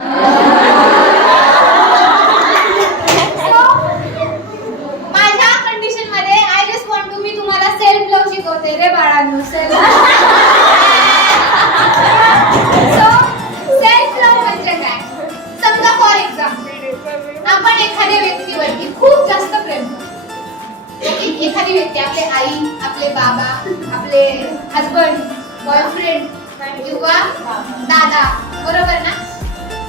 माझ्या कंडिशन मध्ये I just want to मी तुम्हाला सेल्फ लव्ह शिकवते रे बाळांनो. सेल्फ लव्ह म्हणजे काय? समजा फॉर एक्झाम्पल आपण एखाद्या व्यक्तीवरती खूप जास्त प्रेम करतो. एखादी व्यक्ती, आपले आई, आपले बाबा, आपले हजबंड, बॉयफ्रेंड किंवा दादा, बरोबर ना?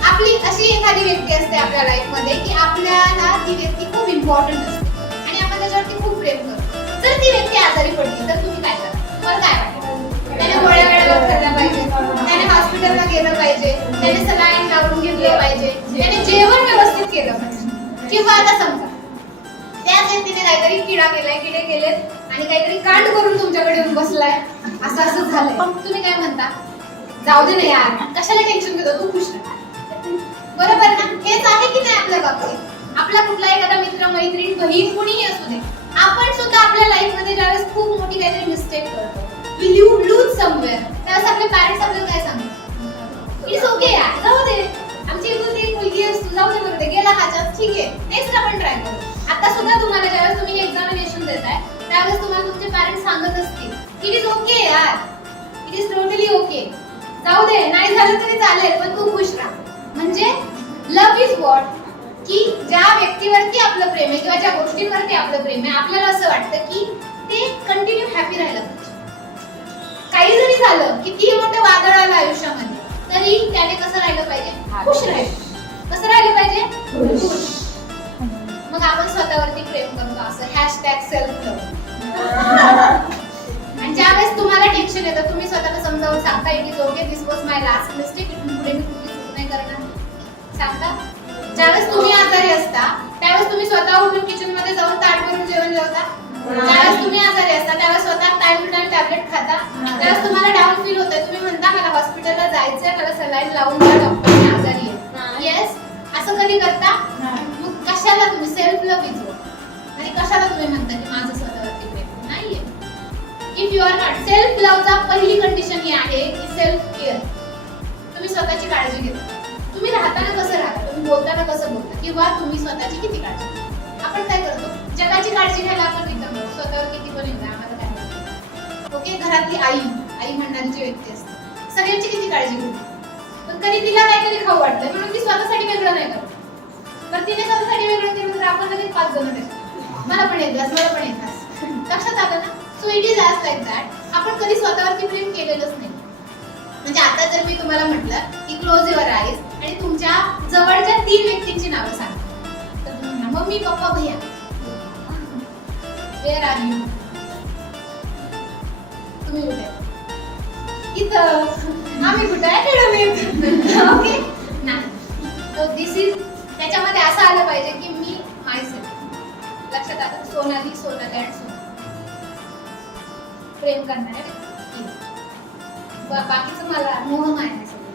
आपली अशी एखादी व्यक्ती असते आपल्या लाईफ मध्ये की आपल्याला ती व्यक्ती खूप इम्पॉर्टंट असते आणि आपण त्याच्यावरती खूप प्रेम करतो. जर ती व्यक्ती आजारी पडली तर तुम्ही काय करा? तुम्हाला काय वाटतं? त्याने गोळ्या वेळेवर खाल्ल्या पाहिजे, त्याने हॉस्पिटलला गेलं पाहिजे, त्याने सलाईन लावून घेतलं पाहिजे, त्याने जेवण व्यवस्थित केलं पाहिजे. किंवा आता समजा त्याच व्यक्तीने काहीतरी किडा केलाय, किडे केलेत आणि काहीतरी कांड करून तुमच्याकडे येऊन बसलाय, असं झालंय, तुम्ही काय म्हणता? जाऊ दे ना यार, कशाला टेन्शन घेतो, तू खुश राहा. बरोबर ना? हेच आहे की नाही आपल्या बाबतीत? आपला कुठला एखादा मित्र, मैत्रीण, बहीण, कुणीही असू दे, आपण सुद्धा आपल्या लाईफ मध्ये ज्यावेळेस खूप मोठी काहीतरी मिस्टेक करतो, वी लूज समवेअर, त्यावेळेस आपले पॅरेंट्स आपल्याला काय सांगतात? इट्स ओके यार, जाऊ दे, आमची इकडून एक मुलगी असतो, जाऊ दे, बरोबर गेला हा चान्स, ठीक आहे, नेक्स्ट आपण ट्राय करू. आता सुद्धा तुम्हाला ज्यावेळेस तुम्ही एक्झामिनेशन देताय त्यावेळेस तुम्हाला तुमचे पॅरेंट्स सांगत असतील इट इज ओके यार, इट इज टोटली ओके, जाऊ दे, नाही झालं तरी चालेल, पण तू खुश राहा. म्हणजे लव्ह इज व्हॉट, की ज्या व्यक्तीवरती आपलं प्रेम आहे किंवा ज्या गोष्टींवरती आपलं प्रेम आहे, आपल्याला असं वाटतं की ते कंटिन्यू हॅपी राहायला पाहिजे. काही जरी झालं, कितीही मोठे वादळ आलं आयुष्यामध्ये, तरी त्याने कसं राहिलं पाहिजे? खुश राहायचं. कसं राहिलं पाहिजे? खुश. मग आपण स्वतःवरती प्रेम करतो, असं #सेल्फ लव्ह. आणि ज्यावेळेस तुम्हाला टेन्शन येतं, तुम्ही स्वतःला समजावून सांगता it is okay, this was my last mistake, इथून पुढे मी कुठली चूक नाही करणार, सांगता. ज्यावेळेस तुम्ही आजारी असता त्यावेळेस तुम्ही स्वतः उठून किचन मध्ये जाऊन ताट भरून जेवण जेवता. ज्यावेळेस तुम्ही आजारी असता त्यावेळेस स्वतः टाइम टू टाइम टॅबलेट खाता. त्यावेळेस तुम्हाला डाऊन फील होतंय, तुम्ही म्हणता मला हॉस्पिटलला जायचंय, मला सलाईन लावून द्या, डॉक्टरने आजारी आहे. येस, असं कधी करता? मग कशाला तुम्ही सेल्फ लव्ह इज आणि कशाला तुम्ही म्हणता की माझं स्वतःवरती प्रेम नाहीये? If you are not self लव्हचा पहिली कंडिशन ही आहे की सेल्फ केअर. तुम्ही स्वतःची काळजी घेता. तुम्ही राहताना कसं राहता, तुम्ही बोलताना कसं बोलता, किंवा तुम्ही स्वतःची किती काळजी घेता. आपण काय करतो? जगाची काळजी घ्यायला आपण रिकाम आहोत, स्वतःवर किती पण येतं आम्हाला काय माहिती. ओके, घरातली आई म्हणणारी जी व्यक्ती असते, सगळ्यांची किती काळजी घेते, पण कधी तिला काहीतरी खाऊ वाटतं म्हणून ती स्वतःसाठी वेगळं नाही करत. पण तिने स्वतःसाठी वेगळं केलं तर आपण लगेच 5 जण देतो, मला पण येत, मला पण येत. लक्षात आलं ना? So it is as like that. आपण कधी स्वतःवरती प्रेम केलेलंच नाही. म्हणजे आता जर मी तुम्हाला म्हटलं की क्लोज युअर आईज आणि तुमच्या जवळच्या 3 व्यक्तींची नावं सांगा, तर तुम्ही म्हणा मम्मी, पप्पा, भैया. Where are you? तुम्ही कुठे? इथं. आम्ही कुठे? अकॅडमीत. ओके, नाही. सो दिस इज, त्याच्यामध्ये असं आलं पाहिजे की मी माय सेल्फ. लक्षात आलं? सोनाली अँड सोना प्रेम करणारे व्यक्ती. बाकीचं मला मोह माया आहे सगळं,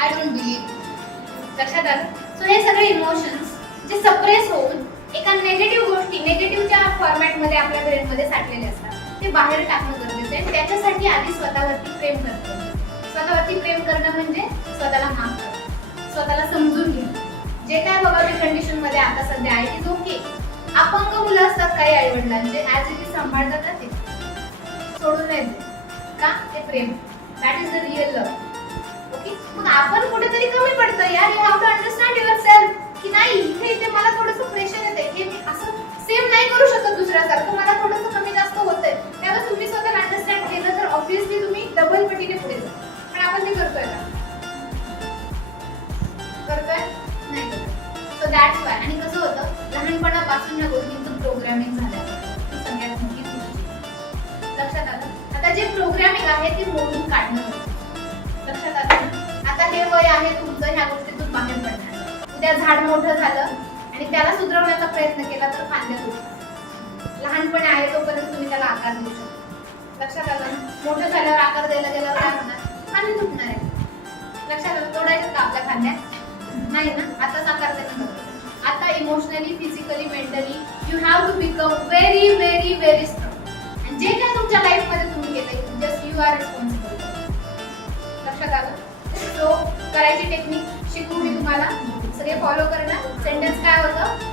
आय डोंट बिलीव्ह. लक्षात आलं? सो हे सगळे इमोशन्स जे सप्रेस होऊन एका नेगेटिव्ह गोष्टी, नेगेटिव्हच्या फॉर्मॅटमध्ये आपल्या ब्रेनमध्ये साठलेले असतात, ते बाहेर टाकणं गरजेचं आहे. त्याच्यासाठी आधी स्वतःवरती प्रेम करणं. स्वतःवरती प्रेम करणं म्हणजे स्वतःला माफ करणं, स्वतःला समजून घेणं. जे काय बघा मी कंडिशन मध्ये आता सध्या आहे, इट इज ओके. अपंग मुलं असतात काही आई वडिलांचे, ऍज इट इज सांभाळतात ना, ते सोडून नाही देत का? ते प्रेम. That is the real love. Okay, मग आपण कुठेतरी कमी पडतो यार. You have to understand yourself की नाही, इथे मला थोडंसं प्रेशर येते, हे मी असं सेम नाही करू शकत दुसऱ्यासारखं, मला थोडंसं कमी जास्त होतंय. त्यावेळेस तुम्ही स्वतःला अंडरस्टँड केलं तर ऑब्व्हियसली तुम्ही डबल पटीने पुढे जा. पण आपण ते करतोय का? करतोय? नाही करत. So that's why. आणि कसं होतं, लहानपणापासून या गोष्टींचं प्रोग्रामिंग झालं, सगळ्यात मोठी चूक. लक्षात आलं? आता जे प्रोग्रामिंग आहे ते मोडून काढणं. लक्षात आलं? आता हे वय आहे तुमचं ह्या गोष्टीतून बाहेर पडण्याचं. उद्या झाड मोठं झालं आणि त्याला सुधारण्याचा प्रयत्न केला तर फांद्या तुटतात. लहानपणी आहे तोपर्यंत तुम्ही त्याला आकार देऊ शकता. लक्षात आलं? मोठं झाल्यावर आकार द्यायला गेल्यावर काय होणार? फांदी तुटणार आहे. लक्षात आलं? तोडायचं का आपल्या फांद्या? नाही ना. आताच आकार देणं गरजेचं. आता emotionally, physically, mentally you have to become very very very strong. आणि जे काय तुमच्या लाईफ मध्ये तुम्ही केलंय, जस्ट यू आर रिस्पॉन्सिबल. लक्षात आलं? सो करायची टेक्निक शिकवू मी तुम्हाला, सगळे फॉलो करणार. सेंटेन्स काय होतं,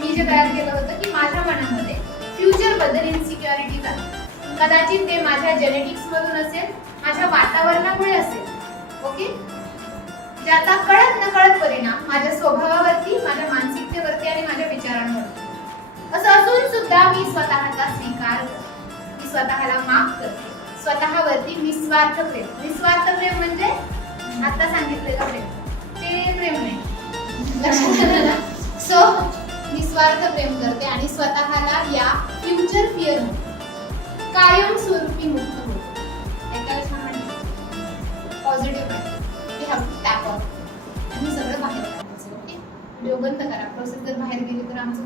मी जे तयार केलं होतं की माझ्या मनामध्ये फ्युचर बद्दल इन्सिक्युरिटीज आहे. कदाचित ते माझ्या जेनेटिक्स मधून असेल, माझ्या वातावरणामुळे असेल, ओके, ज्याचा कळत नकळत परिणाम माझ्या स्वभावावरती, माझ्या मानसिकतेवरती आणि माझ्या विचारांवरती. असं असून सुद्धा मी स्वतःचा स्वीकार करते, मी स्वतःला माफ करते, स्वतःवरती निस्वार्थ प्रेम. निस्वार्थ प्रेम म्हणजे आता सांगितलेलं प्रेम, ते प्रेम नाही. सो निस्वार्थ प्रेम करते आणि स्वतःला या फ्युचर फिअर कायमस्वरूपी मुक्त होते. एकाला छान म्हणते पॉझिटिव्ह आहे, we have to tap on आणि सगळं बाहेर काढायचं. ओके, व्हिडिओ बंद करा. प्रोसेस जर बाहेर गेली तर आमचं